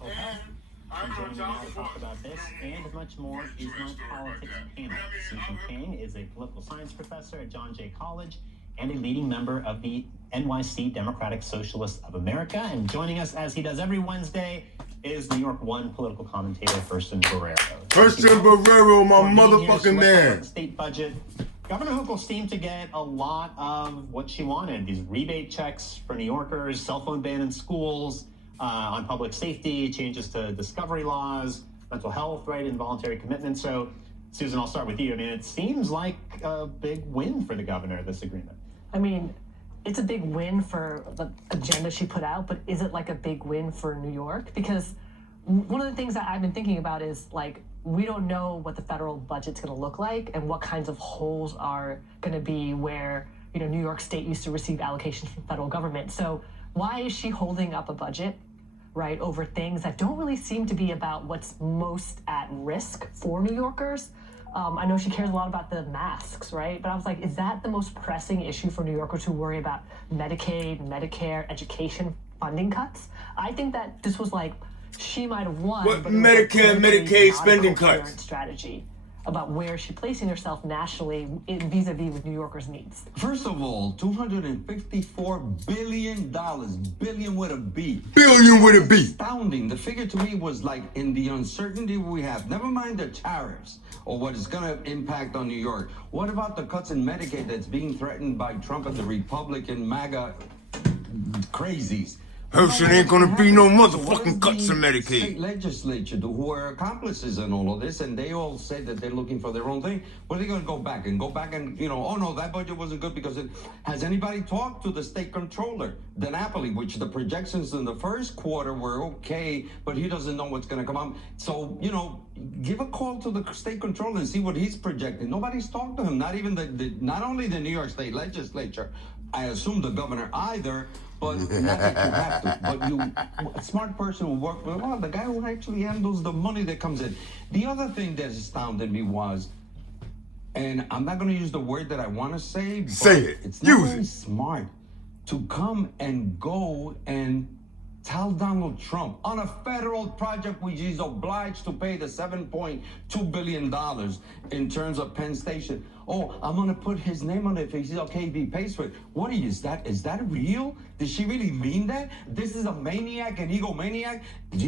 mental health. And joining me now to talk about this and much more is my politics panel. Susan King is a political science professor at John Jay College and a leading member of the NYC Democratic Socialists of America. And joining us, as he does every Wednesday, is New York One political commentator, Thurston Barrero. Thurston Barrero, my motherfucking man. The state budget. Governor Hochul seemed to get a lot of what she wanted. These rebate checks for New Yorkers, cell phone ban in schools, on public safety, changes to discovery laws, mental health, right, involuntary commitment. So, Susan, I'll start with you. I mean, it seems like a big win for the governor, this agreement. I mean, it's a big win for the agenda she put out, but is it like a big win for New York? Because one of the things that I've been thinking about is, like, we don't know what the federal budget's going to look like and what kinds of holes are going to be where, you know, New York State used to receive allocations from the federal government. So why is she holding up a budget, right, over things that don't really seem to be about what's most at risk for New Yorkers? I know she cares a lot about the masks, right? But I was like, is that the most pressing issue for New Yorkers who worry about Medicaid, Medicare, education funding cuts? I think that this was like, she might have won. What but Medicare, Medicaid spending cuts? Strategy about where she's placing herself nationally vis-a-vis with New Yorkers' needs. First of all, $254 billion, billion with a B. Billion with a B. Astounding. The figure to me was like, in the uncertainty we have, never mind the tariffs or what it's going to impact on New York. What about the cuts in Medicaid that's being threatened by Trump and the Republican MAGA crazies? Herschel ain't gonna be no motherfucking cuts in Medicaid. State legislature, who are accomplices in all of this, and they all say that they're looking for their own thing. But they're gonna go back and you know, oh no, that budget wasn't good because it. Has anybody talked to the state controller, DiNapoli, which the projections in the first quarter were okay, but he doesn't know what's gonna come up. So, you know, give a call to the state controller and see what he's projecting. Nobody's talked to him, not even not only the New York State legislature, I assume the governor either. But not that you have to. But a smart person will work with, well, the guy who actually handles the money that comes in. The other thing that astounded me was, and I'm not going to use the word that I want to say, but say it. It's not Use very it. smart to come and go and tell Donald Trump on a federal project which he's obliged to pay the $7.2 billion in terms of Penn Station. Oh, I'm going to put his name on it if he's okay if he pays for it. What is that? Is that real? Did she really mean that? This is a maniac, an egomaniac?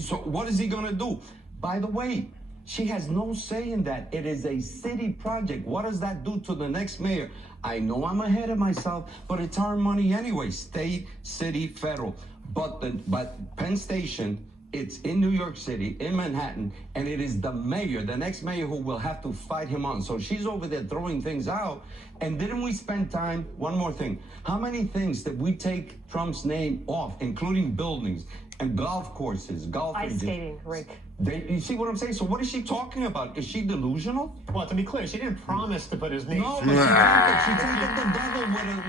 So what is he going to do? By the way, she has no say in that. It is a city project. What does that do to the next mayor? I know I'm ahead of myself, but it's our money anyway. State, city, federal. But Penn Station, it's in New York City, in Manhattan, and it is the mayor, the next mayor, who will have to fight him on. So she's over there throwing things out. And didn't we spend time? One more thing. How many things did we take Trump's name off, including buildings and golf courses, golf Ice ranges? skating, Rick. You see what I'm saying? So what is she talking about? Is she delusional? Well, to be clear, she didn't promise to put his name. No, but she tempted the devil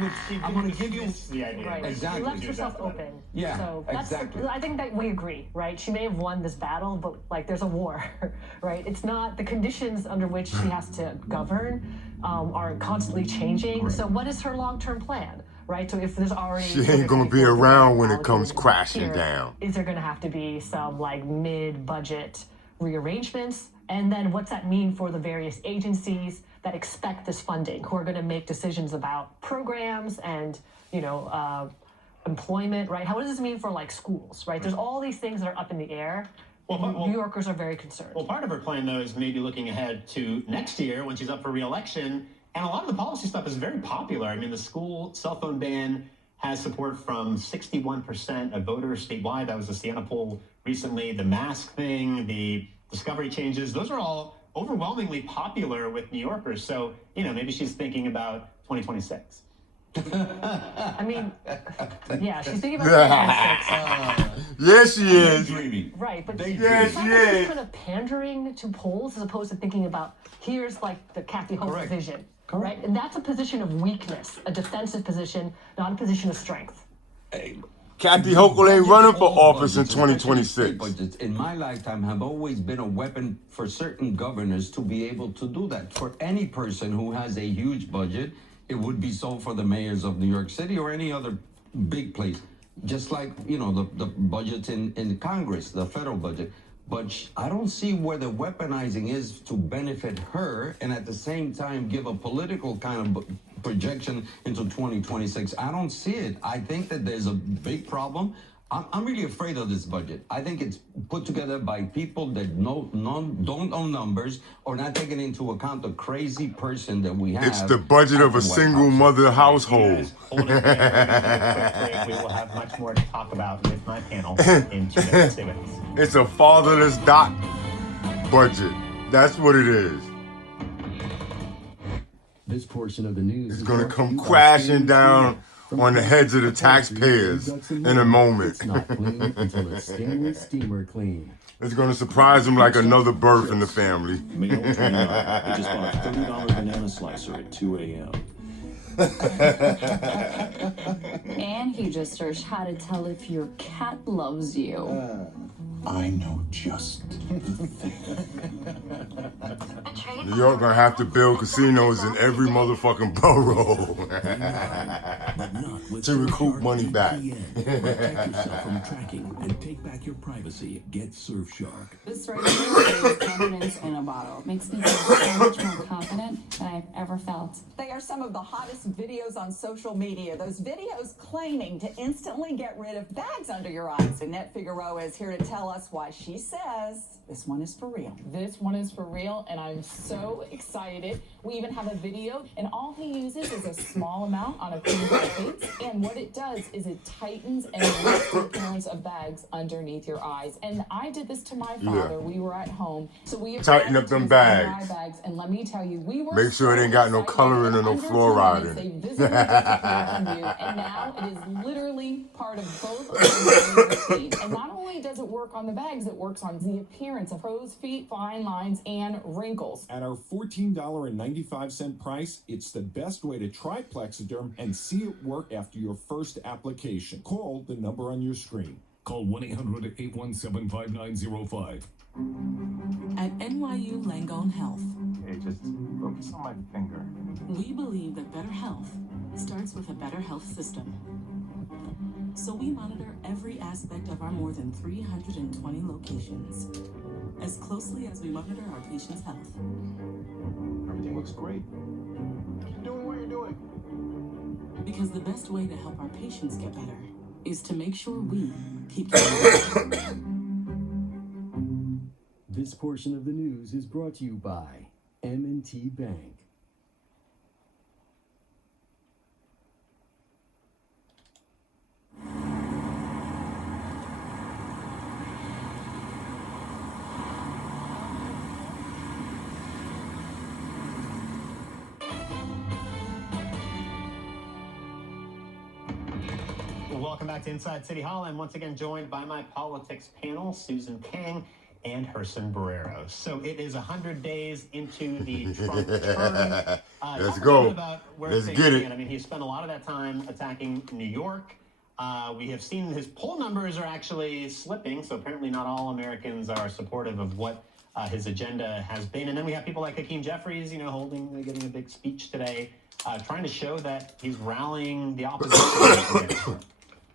with I'm going to give you the idea. Right. Exactly. She left herself open. Yeah, so that's, exactly. I think that we agree, right? She may have won this battle, but like there's a war, right? It's not the conditions under which she has to govern are constantly changing. Right. So what is her long-term plan? Right, so if there's already She ain't gonna be around when it comes crashing here, down. Is there gonna have to be some like mid-budget rearrangements? And then what's that mean for the various agencies that expect this funding, who are gonna make decisions about programs and, you know, employment, right? What does this mean for like schools, right? There's all these things that are up in the air. Well, New Yorkers are very concerned. Well, part of her plan, though, is maybe looking ahead to next year when she's up for re-election. And a lot of the policy stuff is very popular. I mean, the school cell phone ban has support from 61% of voters statewide. That was the Siena poll recently. The mask thing, the discovery changes, those are all overwhelmingly popular with New Yorkers. So, you know, maybe she's thinking about 2026. I mean, yeah, she's thinking about 2026. Yes, she is. dreaming. Right, but Yes, it's yes. kind of pandering to polls as opposed to thinking about here's like the Kathy Hochul Correct. vision, Correct. right? And that's a position of weakness, a defensive position, not a position of strength. Kathy Hochul ain't running for All office in budgets, especially 2026. state budgets, in my lifetime, have always been a weapon for certain governors to be able to do that. For any person who has a huge budget, it would be so for the mayors of New York City or any other big place. just like, you know, the budget in Congress, the federal budget. But I don't see where the weaponizing is to benefit her and at the same time give a political kind of projection into 2026. I don't see it. I think that there's a big problem. I'm really afraid of this budget. I think it's put together by people that don't know numbers or not taking into account the crazy person that we have. It's the budget of a single mother household. Guys, hold it there. Quick break. We will have much more to talk about with my panel in 2 minutes. Stay with us. It's a fatherless dot budget. That's what it is. This portion of the news It's is gonna brought to come you by crashing Steam down Steamer. on the heads of the From taxpayers Ducks in and a more. moment. It's not clean until it's stainless steamer clean. It's gonna surprise them like another birth in the family. Male 29, he just bought a $30 banana slicer at 2 a.m. And he just searched how to tell if your cat loves you. I know just New York gonna have to build casinos in every motherfucking borough But not with to recoup Surfshark money back. VPN. Protect yourself from tracking and take back your privacy. Get Surfshark. This right here is confidence in a bottle. Makes me feel so much more confident than I've ever felt. They are some of the hottest videos on social media. Those videos claiming to instantly get rid of bags under your eyes. Annette Figueroa is here to tell us why she says this one is for real. This one is for real, and I'm so excited. We even have a video, and all he uses is a small amount on a clean face, and what it does is it tightens and lifts the appearance of bags underneath your eyes. And I did this to my father. We were at home, so we Tighten up them bags. And let me tell you, we were Make sure it ain't got no excited. coloring or no Under 2 fluoride minutes, in it. they visibly disappear on you, and now it is literally part of both of our daily routine. And not only does it work on the bags, it works on the appearance of crow's feet, fine lines, and wrinkles. At our $14.95 price, it's the best way to try Plexiderm and see it work after your first application. Call the number on your screen. Call 1-800-817-5905. At NYU Langone Health, Okay, just focus on my finger. we believe that better health starts with a better health system. So we monitor every aspect of our more than 320 locations, as closely as we monitor our patients' health. Everything looks great. Keep doing what you're doing. Because the best way to help our patients get better is to make sure we keep getting better. This portion of the news is brought to you by M&T Bank. Welcome back to Inside City Hall. I'm once again joined by my politics panel, Susan Kang and Herson Barrero. So it is 100 days into the Trump term. Let's go. About where Let's things get it. stand. I mean, he spent a lot of that time attacking New York. We have seen his poll numbers are actually slipping, so apparently not all Americans are supportive of what his agenda has been. And then we have people like Hakeem Jeffries, giving a big speech today, trying to show that he's rallying the opposition against Trump.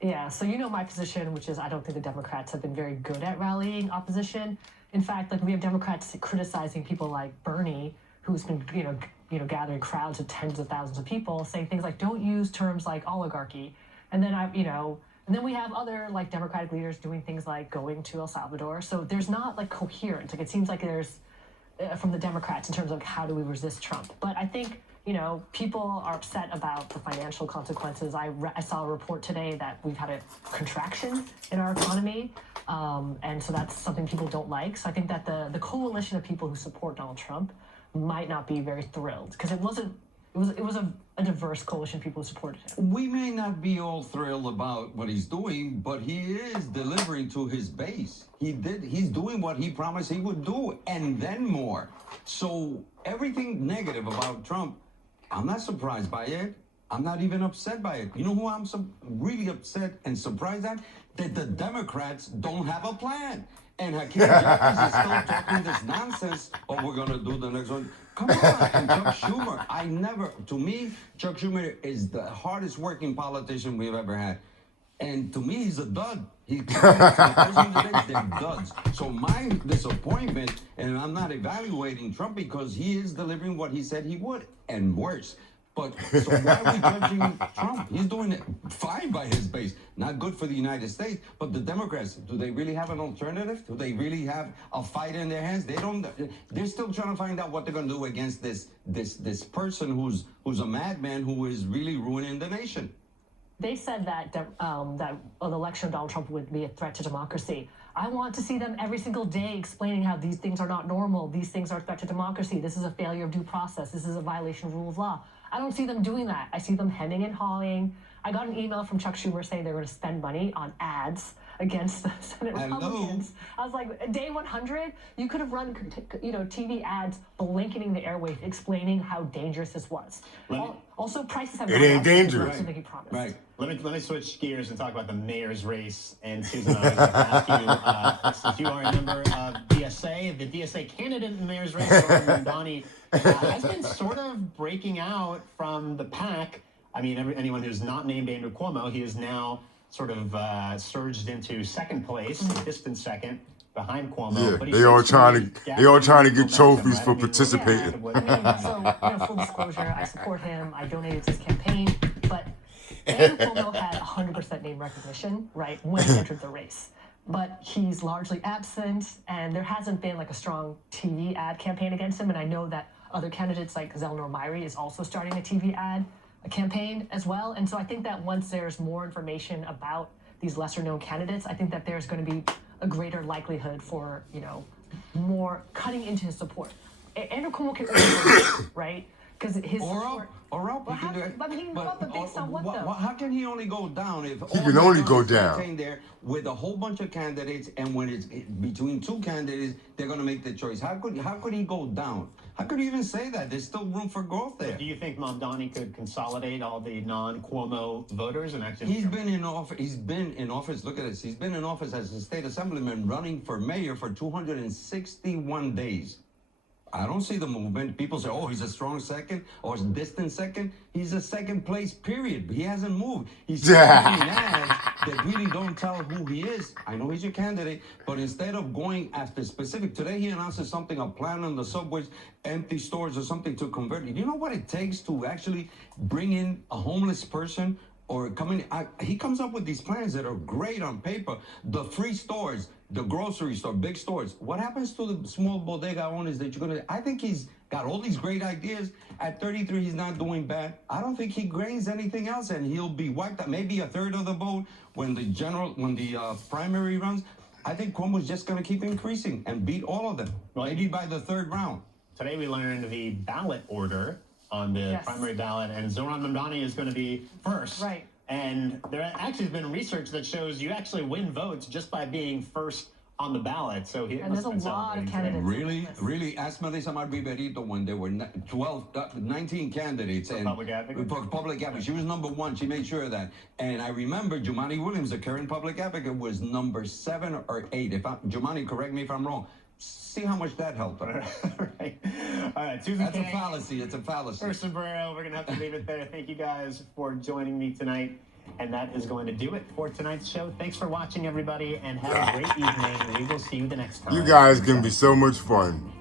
Yeah, so you know my position, which is I don't think the Democrats have been very good at rallying opposition. In fact, we have Democrats criticizing people like Bernie, who's been, gathering crowds of tens of thousands of people, saying things like, don't use terms like oligarchy. And then and then we have other Democratic leaders doing things like going to El Salvador. So there's not coherence. It seems like there's from the Democrats in terms of how do we resist Trump. But I think people are upset about the financial consequences. I saw a report today that we've had a contraction in our economy, and so that's something people don't like. So I think that the coalition of people who support Donald Trump might not be very thrilled because it was a diverse coalition of people who supported him. We may not be all thrilled about what he's doing, but he is delivering to his base. He's doing what he promised he would do, and then more. So everything negative about Trump, I'm not surprised by it. I'm not even upset by it. You know who I'm really upset and surprised at? That the Democrats don't have a plan. And Hakeem Jeffries is still talking this nonsense. Oh, we're going to do the next one. Come on. And Chuck Schumer, to me, Chuck Schumer is the hardest working politician we've ever had. And to me, he's a dud. He's they're duds. So my disappointment, and I'm not evaluating Trump because he is delivering what he said he would, and worse. But so why are we judging Trump? He's doing it fine by his base. Not good for the United States, but the Democrats, do they really have an alternative? Do they really have a fight in their hands? They don't. They're still trying to find out what they're going to do against this person who's a madman who is really ruining the nation. They said that an election of Donald Trump would be a threat to democracy. I want to see them every single day explaining how these things are not normal. These things are a threat to democracy. This is a failure of due process. This is a violation of rule of law. I don't see them doing that. I see them hemming and hawing. I got an email from Chuck Schumer saying they were going to spend money on ads against the Senate Republicans. I was like, day 100, you could have run, TV ads blanketing the airwaves, explaining how dangerous this was. Also, prices have It ain't dangerous. Something he promised. Right. Let me switch gears and talk about the mayor's race. And Susan, I was going to ask you, since you are a member of DSA, the DSA candidate in the mayor's race, Zoran Mondani, has been sort of breaking out from the pack. I mean, anyone who's not named Andrew Cuomo, he is now sort of surged into second place, distant second, behind Cuomo. Yeah, but they all trying to get trophies for participating. So, full disclosure, I support him. I donated to his campaign, but Andrew Cuomo had 100% name recognition, right, when he entered the race. But he's largely absent, and there hasn't been like a strong TV ad campaign against him. And I know that other candidates like Zelnor Myrie is also starting a TV ad campaign as well. And so I think that once there's more information about these lesser known candidates, I think that there's going to be a greater likelihood for, more cutting into his support. Andrew Cuomo can only right? Because his support... Or up, well, but based on what though? How can he only go down if he can only go down there with a whole bunch of candidates, and when it's between two candidates, they're going to make the choice? How could he go down? How could you even say that? There's still room for growth there. Do you think Mondani could consolidate all the non-Cuomo voters and actually? He's been in office. Look at this. He's been in office as a state assemblyman, running for mayor for 261 days. I don't see the movement. People say, oh, he's a strong second or a distant second. He's a second place, period. He hasn't moved. He's doing ads that really don't tell who he is. I know he's your candidate, but instead of going after specific, today he announces something, a plan on the subways, empty stores or something to convert it. You know what it takes to actually bring in a homeless person or he comes up with these plans that are great on paper. The free stores, the grocery store, big stores. What happens to the small bodega owners that you're I think he's got all these great ideas. At 33, he's not doing bad. I don't think he gains anything else, and he'll be wiped out. Maybe a third of the vote when the primary runs. I think Cuomo's just going to keep increasing and beat all of them. Maybe by the third round. Today we learned the ballot order on the primary ballot, and Zoran Mondani is going to be first. Right. And there actually has been research that shows you actually win votes just by being first on the ballot. So and there's a lot of candidates. Really, ask Melissa Marbiberito when there were 19 candidates. And public advocate. She was number one. She made sure of that. And I remember Jumaane Williams, the current public advocate, was number 7 or 8. Jumaane, correct me if I'm wrong. See how much that helped her. All right, Susan That's Kang, a fallacy. It's a fallacy. For Sombrero, we're going to have to leave it there. Thank you guys for joining me tonight. And that is going to do it for tonight's show. Thanks for watching, everybody, and have a great evening. We will see you the next time. You guys can be so much fun.